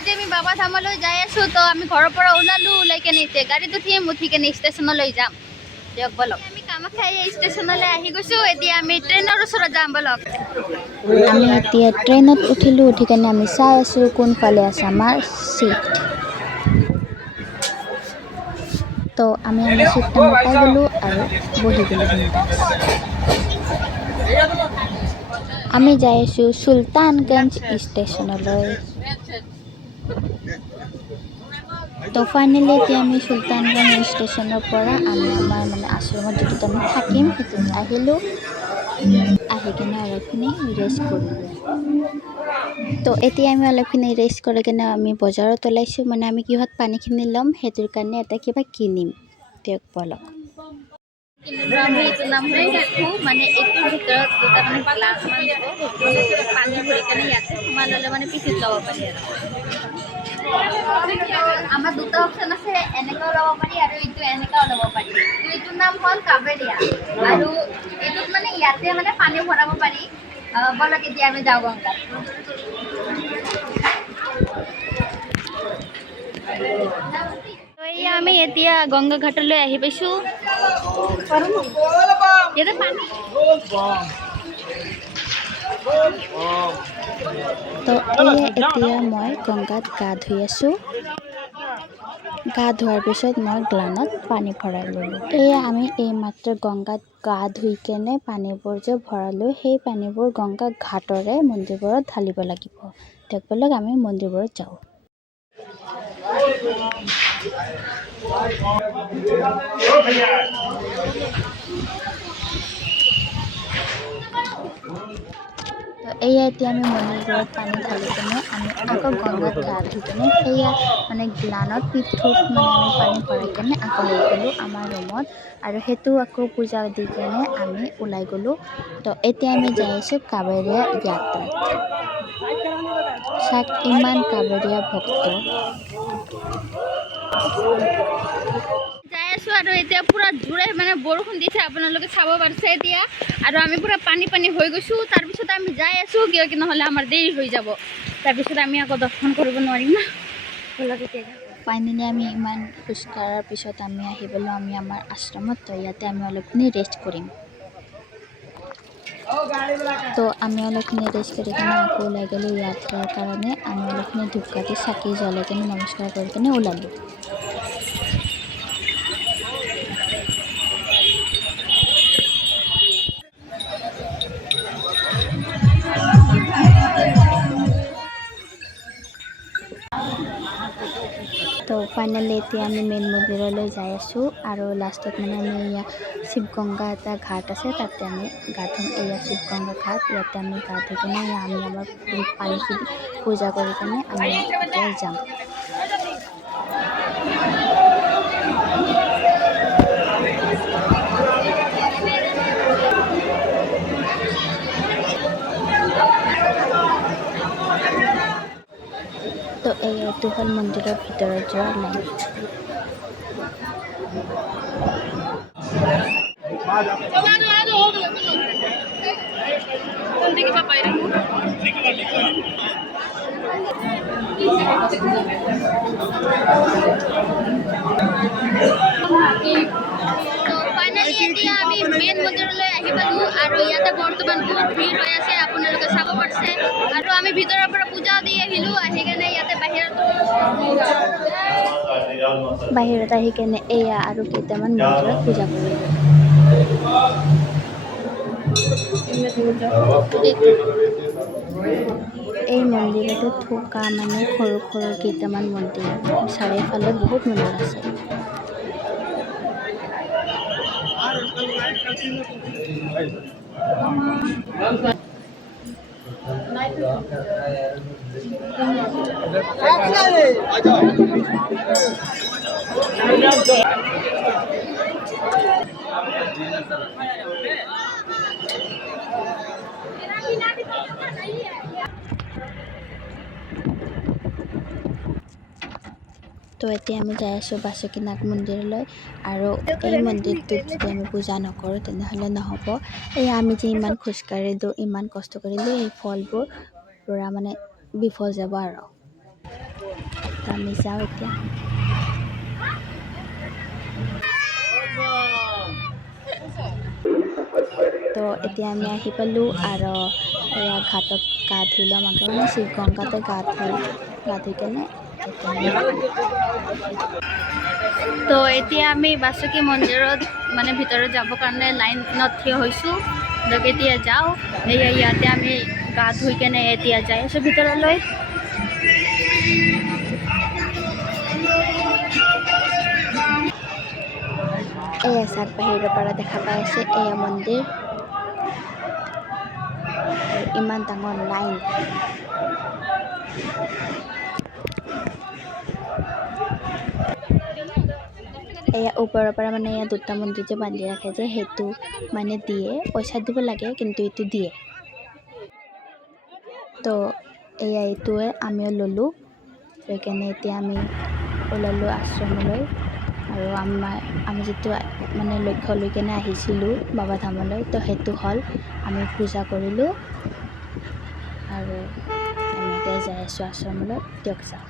আজি আমি বাবা ধামলৈ যাই আছোঁ তো আমি ঘৰৰ পৰা ওলালোঁ ওলাই কেনে এতিয়া গাড়ীত উঠিম উঠি কেনে ষ্টেচনলৈ যাম দিয়ক বলক আমি কামাখ্যা ষ্টেচনলৈ আহি গৈছোঁ এতিয়া আমি ট্ৰেইনৰ ওচৰত যাম বলক আমি এতিয়া ট্ৰেইনত উঠিলোঁ উঠি কেনে আমি চাই আছোঁ কোনফালে আছে আমাৰ চিট তো আমি আমাৰ চিট নম্বৰ পাই গ'লোঁ আৰু বহি গ'লোঁ বিন্দাছ আমি যাই আছোঁ সুলতানগঞ্জ ষ্টেচনলৈ তো ফাইনেলি এতিয়া আমি সুলতানগঞ্জ ষ্টেচনৰ পৰা আমি আমাৰ মানে আশ্ৰমত যিটোত আমি থাকিম সেইটোত আহিলোঁ আহি কিনে অলপখিনি ৰেষ্ট কৰিলোঁ তো এতিয়া আমি অলপখিনি ৰেষ্ট কৰি কিনে আমি বজাৰত ওলাইছোঁ মানে আমি কিহত পানীখিনি ল'ম সেইটোৰ কাৰণে এটা কিবা কিনিম দিয়ক বলক আমি এইটো নাম ৰাখোঁ মানে এইটোৰ ভিতৰত দুটা মানে গ্লাছ মান দিব সেইটো পানী ভৰি কেনে ইয়াতে সোমাই ল'লে মানে পিঠিত ল'ব পাৰি আৰু আমাৰ দুটা অপশ্যন আছে এনেকাও ল'ব পাৰি আৰু এইটো এনেকাও ল'ব পাৰি তো এইটোৰ নাম হ'ল কাবেৰিয়া আৰু এইটোত মানে ইয়াতে মানে পানী ভৰাব পাৰি বলক এতিয়া আমি যাওঁ গংগাত আমি এতিয়া গংগা ঘাটলৈ আহি পাইছোঁ ইয়াতে পানী তো এতিয়া মই গংগাত গা ধুই আছোঁ গা ধোৱাৰ পিছত মই গ্লানত পানী ভৰাই ল'লোঁ আমি এইমাত্ৰ গংগাত গা ধুই কেনে পানীবোৰ যে ভৰালোঁ সেই পানীবোৰ গংগা ঘাটৰে মন্দিৰবোৰত ঢালিব লাগিব দিয়ক বলক আমি মন্দিৰবোৰত যাওঁ তো এতিয়া আমি মন্দিৰবোৰত পানী ঢালি কেনে আমি আকৌ গংগাত গা ধুই কেনে সেয়া মানে গ্লানত পিঠত মানে আমি পানী ভৰাই কেনে আকৌ লৈ গ'লোঁ আমাৰ ৰুমত আৰু সেইটো আকৌ পূজা দি কেনে আমি ওলাই গ'লোঁ তো এতিয়া আমি যাই আছোঁ কাবেৰীয়া যাত্ৰাত চাওক ইমান কাবেৰীয়া ভক্ত যাই আছোঁ আৰু এতিয়া পুৰা জোৰে মানে বৰষুণ দিছে আপোনালোকে চাব পাৰিছে এতিয়া আৰু আমি পুৰা পানী পানী হৈ গৈছোঁ তাৰপিছত আমি যাই আছোঁ কিয় কি নহ'লে আমাৰ দেৰি হৈ যাব তাৰপিছত আমি আকৌ দৰ্শন কৰিব নোৱাৰিম না ফাইনেলি আমি ইমান খোজকঢ়াৰ পিছত আমি আহি গ'লোঁ আমি আমাৰ আশ্ৰমত তো ইয়াতে আমি অলপখিনি ৰেষ্ট কৰিম তো আমি অলপখিনি ৰেষ্ট কৰি কিনে আকৌ ওলাই গ'লোঁ যাত্ৰাৰ কাৰণে আমি অলপখিনি ধূপকাঠি চাকি জ্বলাই কিনে নমস্কাৰ কৰি কিনে ওলালোঁ তো ফাইনেলি এতিয়া আমি মেইন মন্দিৰলৈ যাই আছোঁ আৰু লাষ্টত মানে আমি এয়া শিৱ গংগা এটা ঘাট আছে তাতে আমি গা ধুম এয়া শিৱ গংগা ঘাট ইয়াতে আমি গা ধুই কিনে আমি আমাৰ পানীখিনি পূজা কৰি কিনে আমি এতিয়া যাম তো এইটো হ'ল মন্দিৰৰ ভিতৰত যোৱাৰ লাইন এতিয়া আমি মেইন মন্দিৰলৈ আহি পালোঁ আৰু ইয়াতে বৰ্তমান বহুত ভিৰ হৈ আছে আপোনালোকে চাব পাৰিছে আৰু আমি ভিতৰৰ পৰা পূজা দি আহিলোঁ আহি কেনে ইয়াতে বাহিৰত আহি কেনে এয়া আৰু কেইটামান মন্দিৰত পূজা কৰিলোঁ এই মন্দিৰতো থকা মানে সৰু সৰু কেইটামান মন্দিৰ চাৰিওফালে বহুত মন্দিৰ আছে তো এতিয়া আমি যাই আছোঁ বাসুকীনাথ মন্দিৰলৈ আৰু এই মন্দিৰটোত যদি আমি পূজা নকৰোঁ তেনেহ'লে নহ'ব আমি যে ইমান খোজকাঢ়িলোঁ ইমান কষ্ট কৰিলোঁ এই ফলবোৰ পূৰা মানে বিফল যাব আৰু তো আমি যাওঁ এতিয়া। তো এতিয়া আমি আহি পালোঁ আৰু এয়া ঘাটত গা ধুই ল'ম আগত মানে শিৱগংগাতে গা ধুই কেনে তো এতিয়া আমি বাসুকী মন্দিৰত মানে ভিতৰত যাবৰ কাৰণে লাইনত থিয় হৈছোঁ। তো এতিয়া যাওঁ, এয়া ইয়াতে আমি গা ধুই কেনে এতিয়া যাই আছোঁ ভিতৰলৈ। এয়া চাওক বাহিৰৰ পৰা দেখা পাই আছে এয়া মন্দিৰ আৰু ইমান ডাঙৰ লাইন। এয়া ওপৰৰ পৰা মানে এয়া দুটা মন্দিৰ যে বান্ধি ৰাখে যে সেইটো মানে দিয়ে, পইচা দিব লাগে কিন্তু এইটো দিয়ে। তো এয়া এইটোৱে আমিও ল'লোঁ, লৈ কেনে এতিয়া আমি ওলালোঁ আশ্ৰমলৈ। আৰু আমি যিটো মানে লক্ষ্য লৈ কেনে আহিছিলোঁ বাবা ধামলৈ, তো সেইটো হ'ল আমি পূজা কৰিলোঁ আৰু আমি এতিয়া যাই আছোঁ আশ্ৰমলৈ। দিয়ক যাওঁ।